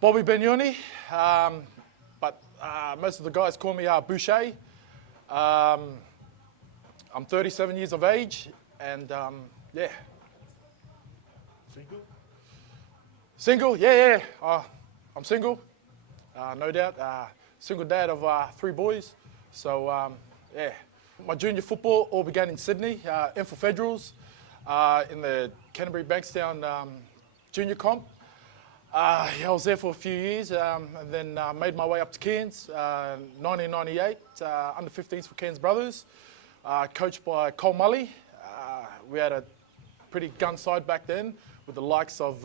Bobby Benioni, but most of the guys call me Boucher. I'm 37 years of age, and yeah. Single? Single? Yeah. I'm single, no doubt. Single dad of 3 boys. So yeah. My junior football all began in Sydney, Info Federals, in the Canterbury Bankstown junior comp. I was there for a few years, and then made my way up to Cairns, 1998, under 15s for Cairns Brothers, coached by Cole Mully. We had a pretty gun side back then, with the likes of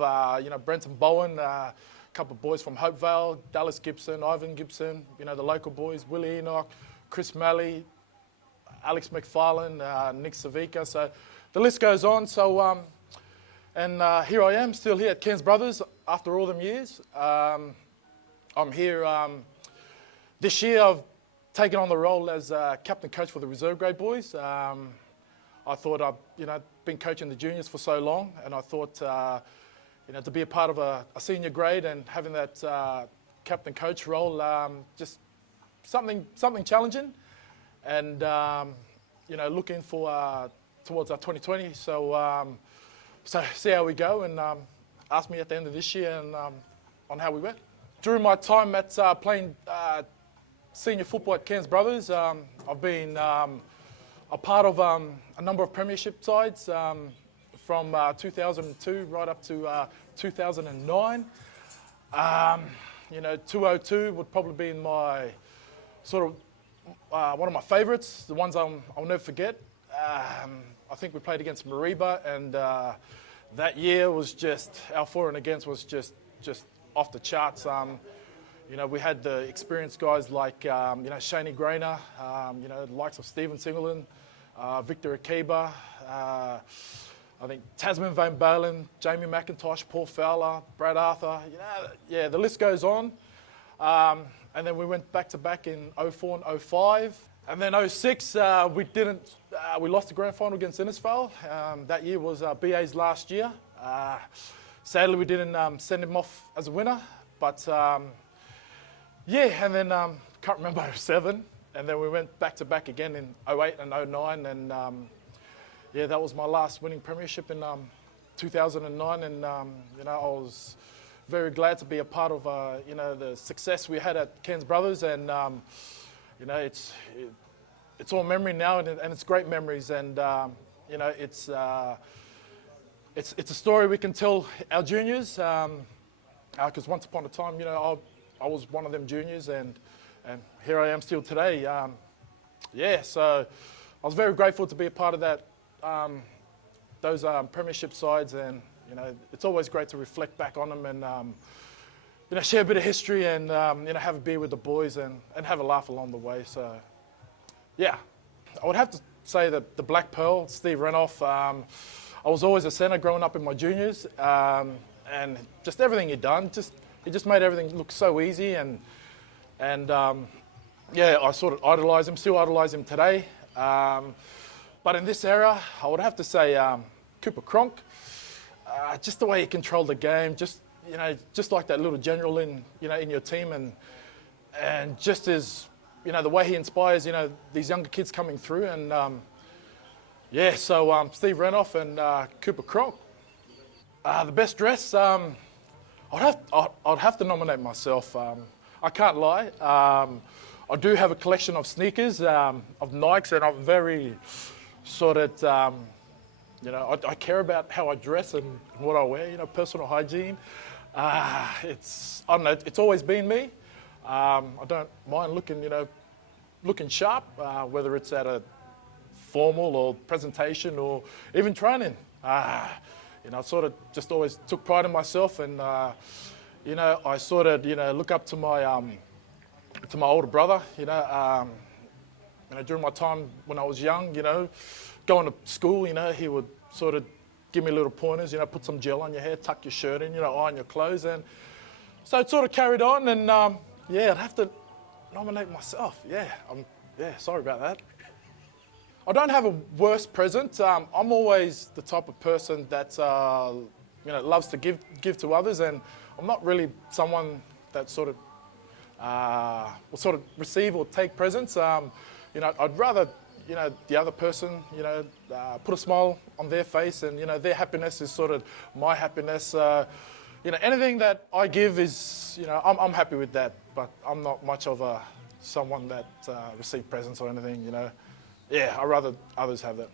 Brenton Bowen, a couple of boys from Hopevale, Dallas Gibson, Ivan Gibson, the local boys, Willie Enoch, Chris Malley, Alex McFarlane, Nick Savica. So the list goes on. So and here I am, still here at Cairns Brothers after all them years. I'm here this year. I've taken on the role as captain coach for the reserve grade boys. I thought I've been coaching the juniors for so long, and I thought to be a part of a senior grade and having that captain coach role, just something challenging, and looking for towards our 2020. So see how we go, and ask me at the end of this year and on how we went. During my time at playing senior football at Cairns Brothers, I've been a part of a number of premiership sides from 2002 right up to 2009. 202 would probably be my sort of one of my favourites, the ones I'll never forget. I think we played against Mariba, and that year was just, our for and against was just off the charts. We had the experienced guys like Shaney Grainer, the likes of Stephen Singleton, Victor Akiba, I think Tasman Van Balen, Jamie McIntosh, Paul Fowler, Brad Arthur. Yeah, the list goes on. And then we went back to back in 04 and 05. And then 06, we lost the grand final against Innisfail. That year was BA's last year. Sadly, we didn't send him off as a winner. But yeah, and then can't remember 07. And then we went back to back again in 08 and 09. And yeah, that was my last winning premiership in 2009. And I was very glad to be a part of the success we had at Cairns Brothers. And it's all memory now, and it's great memories, and it's a story we can tell our juniors, because once upon a time, I was one of them juniors, and here I am still today. Yeah, so I was very grateful to be a part of that, those premiership sides, and it's always great to reflect back on them and share a bit of history and have a beer with the boys and have a laugh along the way. So yeah, I would have to say that the Black Pearl, Steve Renoff, I was always a centre growing up in my juniors, and just everything he'd done, he just made everything look so easy, and yeah, I sort of idolise him, still idolise him today. But in this era, I would have to say Cooper Cronk, just the way he controlled the game, just like that little general in your team, and just as the way he inspires these younger kids coming through, and yeah, so Steve Renoff and Cooper Cronk. The best dress, I'd have to nominate myself. I can't lie. I do have a collection of sneakers, of Nikes, and I'm very sort of I care about how I dress and what I wear. Personal hygiene. I don't know. It's always been me. I don't mind looking sharp, whether it's at a formal or presentation or even training. I sort of just always took pride in myself, and I sort of look up to my older brother. During my time when I was young, going to school, he would sort of give me little pointers, put some gel on your hair, tuck your shirt in, iron your clothes. And so it sort of carried on, and yeah, I'd have to nominate myself. Yeah, sorry about that. I don't have a worst present. I'm always the type of person that loves to give to others, and I'm not really someone that sort of will sort of receive or take presents. You know, I'd rather, you know, the other person, you know, put a smile on their face, and, you know, their happiness is sort of my happiness. You know, anything that I give is, you know, I'm happy with that, but I'm not much of someone that receive presents or anything, you know. Yeah, I'd rather others have that.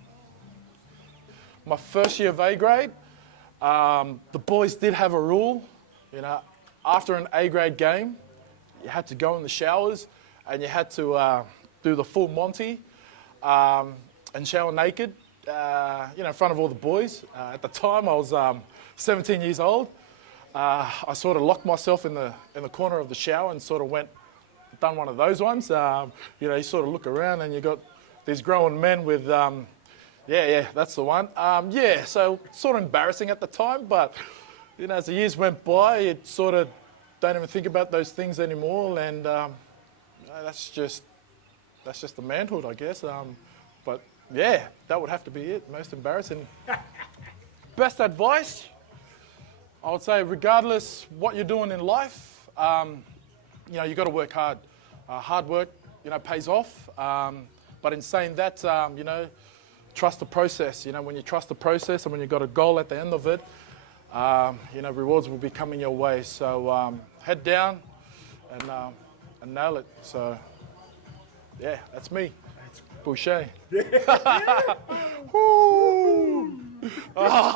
My first year of A grade, the boys did have a rule, you know, after an A grade game, you had to go in the showers and you had to do the full Monty and shower naked, you know, in front of all the boys. At the time, I was 17 years old. I sort of locked myself in the corner of the shower and sort of done one of those ones. You know, you sort of look around and you got these grown men with, yeah, that's the one. Yeah, so sort of embarrassing at the time, but, you know, as the years went by, it sort of don't even think about those things anymore, and that's just the manhood, I guess. But yeah, that would have to be it. Most embarrassing. Best advice, I would say, regardless what you're doing in life, you know, you got to work hard. Hard work, you know, pays off. But in saying that, you know, trust the process. You know, when you trust the process and when you've got a goal at the end of it, you know, rewards will be coming your way. So head down and nail it. So yeah, that's me. Boucher. Yeah. Woo.